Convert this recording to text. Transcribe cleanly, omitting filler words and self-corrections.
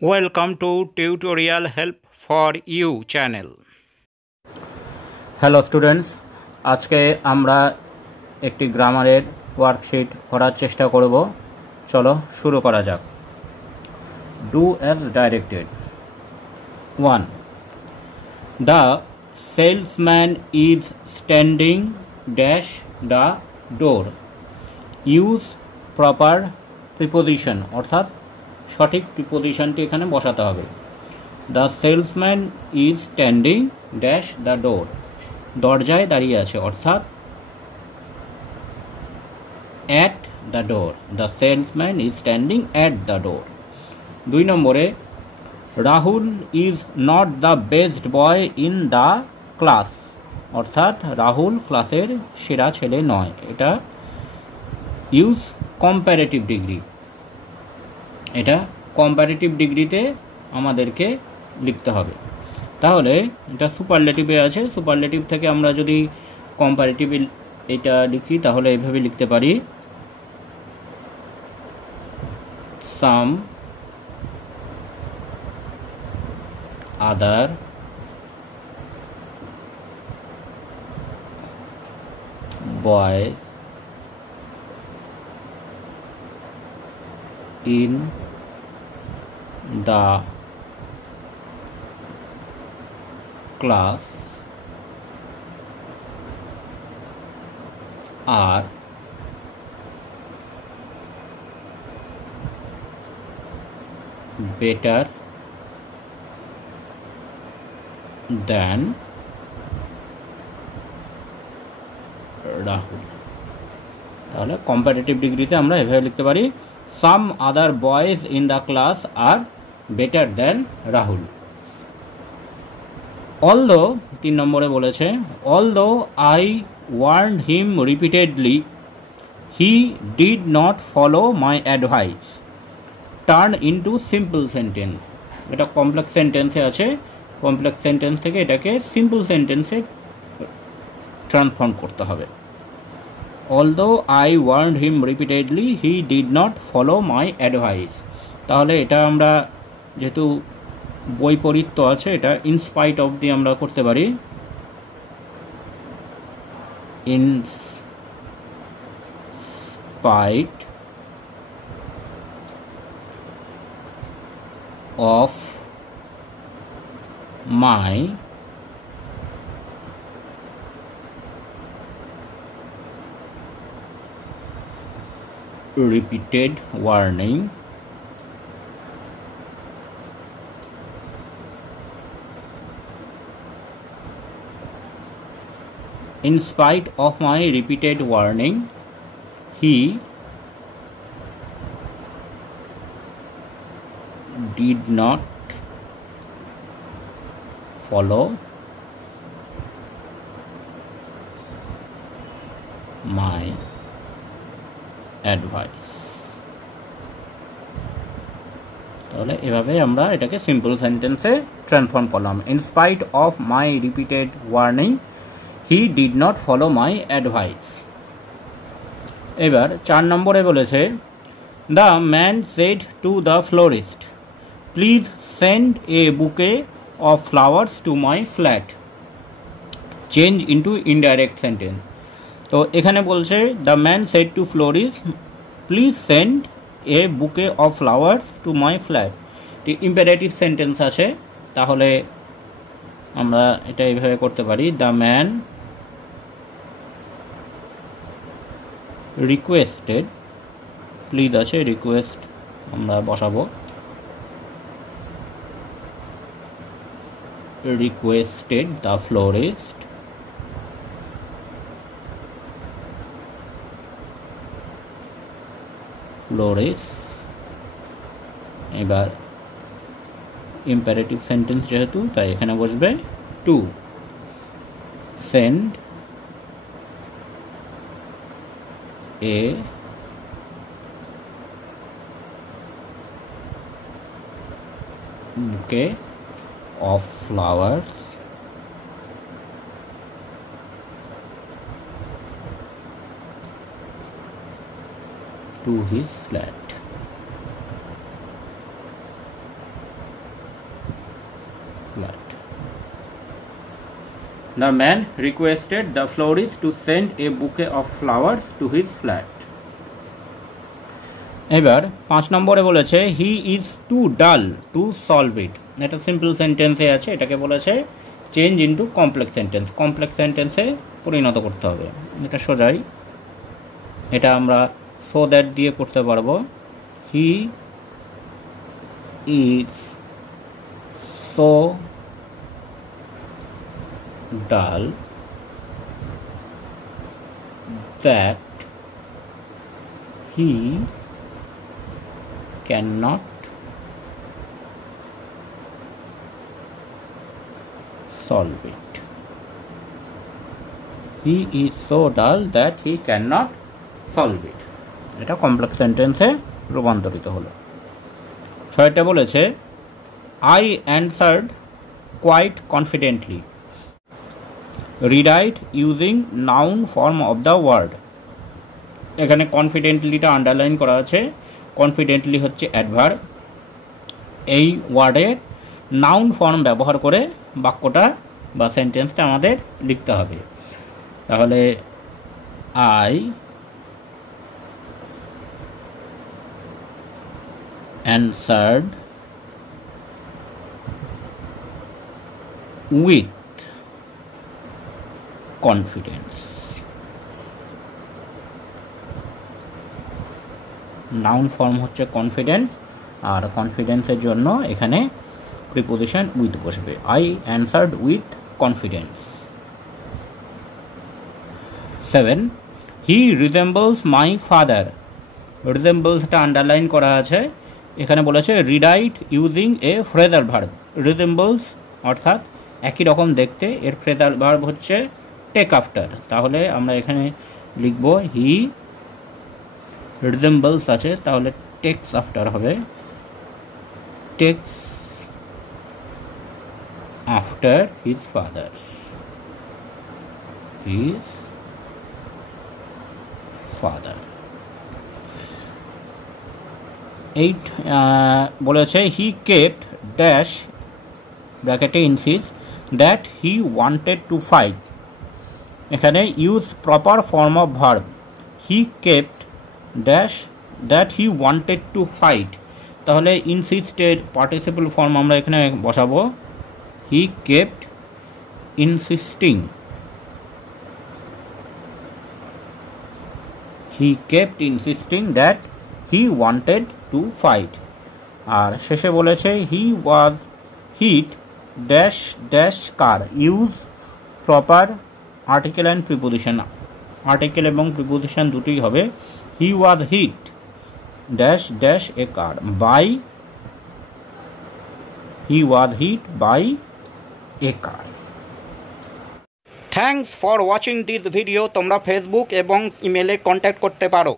Welcome to Tutorial Help for You channel. Hello students, আজকে আমরা একটি গ্রামারের ওয়ার্কশিট করার চেষ্টা করব। চলো শুরু করা যাক। Do as directed. 1. The salesman is standing dash the door. Use proper preposition, অর্থাৎ সঠিক প্রিপোজিশনটি এখানে বসাতে হবে। The salesman is standing dash the door, দরজায় দাঁড়িয়ে আছে, অর্থাৎ at the door. The salesman is standing at the door. 2 নম্বরে, Rahul is not the best boy in the class, অর্থাৎ রাহুল ক্লাসের সেরা ছেলে নয়। এটা ইউজ কম্প্যারেটিভ ডিগ্রি, এটা কম্প্যারেটিভ ডিগ্রিতে আমাদেরকে লিখতে হবে। তাহলে এটা সুপারলেটিভে আছে, সুপারলেটিভ থেকে আমরা যদি কম্প্যারেটিভ এটা লিখি তাহলে এভাবে লিখতে পারি, some other boy in the class are better than Rahul. তাহলে কম্পারেটিভ ডিগ্রিতে আমরা এভাবে লিখতে পারি, some other boys in the class are better than Rahul. Although 3 নম্বরে বলেছে, although I warned him repeatedly he did not follow my advice turn into simple sentence. এটা complex সেন্টেন্সে আছে, কমপ্লেক্স সেন্টেন্স থেকে এটাকে সিম্পল সেন্টেন্সে ট্রান্সফর্ম করতে হবে। Although I warned him repeatedly he did not follow my advice. তাহলে এটা আমরা যেহেতু বৈপরীত্য আছে, এটা ইনস্পাইট অফ দিয়ে আমরা করতে পারি, in spite of my repeated warning in spite of my repeated warning he did not follow my advice. তাহলে এভাবে আমরা এটাকে সিম্পল সেন্টেন্সে ট্রান্সফর্ম করলাম, in spite of my repeated warning he did not follow my advice. এবার 4 নম্বরে বলেছে, the man said to the florist please send a bouquet of flowers to my flat, change into indirect sentence. তো এখানে বলছে, the man said to florist please send a bouquet of flowers to my flat. Imperative sentence আছে, তাহলে আমরা এটা এইভাবে করতে পারি, দ্য ম্যান রিকোয়েস্টেড, প্লিজ আছে, রিকোয়েস্ট আমরা বসাবো, রিকোয়েস্টেড দ্য ফ্লোরিস্ট এবার ইম্পারেটিভ সেন্টেন্স যেহেতু, তাই এখানে বসবে to send a bouquet of flowers to his flat. flat. The man requested the florist to send a bouquet of flowers to his flat. এবার 5 নম্বরে বলেছে he is too dull to solve it. এটা সিম্পল সেন্টেন্সে আছে, এটাকে বলেছে change into complex sentence, complex সেন্টেন্সে পরিণত করতে হবে। এটা সোজাই, এটা আমরা সো দ্যাট দিয়ে করতে পারবো। হি ইজ সো ডাল that he cannot solve it. He is so dull that he cannot solve it. এটা কমপ্লেক্স সেন্টেন্সে রূপান্তরিত হলো। ছয়টা বলেছে I answered quite confidently. Rewrite using noun form of the word. এখানে কনফিডেন্টলিটা আন্ডারলাইন করা আছে। কনফিডেন্টলি হচ্ছে অ্যাডভার্ব। এই ওয়ার্ডের নাউন ফর্ম ব্যবহার করে বাক্যটা বা সেন্টেন্সটা আমাদের লিখতে হবে। তাহলে I answered with confidence. Noun form হচ্ছে কনফিডেন্স, আর কনফিডেন্সের জন্য এখানে প্রিপোজিশন উইথ বসবে। I answered with confidence. 7 he resembles my father. রিজেম্বলসটা আন্ডারলাইন করা আছে। এখানে বলেছে rewrite using a phrasal verb. Resembles অর্থাৎ একই রকম দেখতে, এর ফ্রেজাল ভার্ব হচ্ছে টেক আফটার। তাহলে আমরা এখানে লিখব হি রিজেম্বলস আছে, তাহলে টেক্স আফটার হবে takes after his father. His father. 8 বলেছে হি কেপ্ট ড্যাশ ব্র্যাকেটে insist that he wanted to fight. এখানে use proper form of verb. He kept dash that he wanted to fight, তাহলে insisted participle form আমরা এখানে বসাবো। He kept insisting. He kept insisting that he wanted to fight. আর শেষে বলেছে he was hit dash dash car. Use proper article and preposition. Article এবং preposition দুটোই হবে। He was hit dash dash a car by. He was hit by a car. Thanks for watching this video. তোমরা Facebook এবং ইমেলে কন্ট্যাক্ট করতে পারো।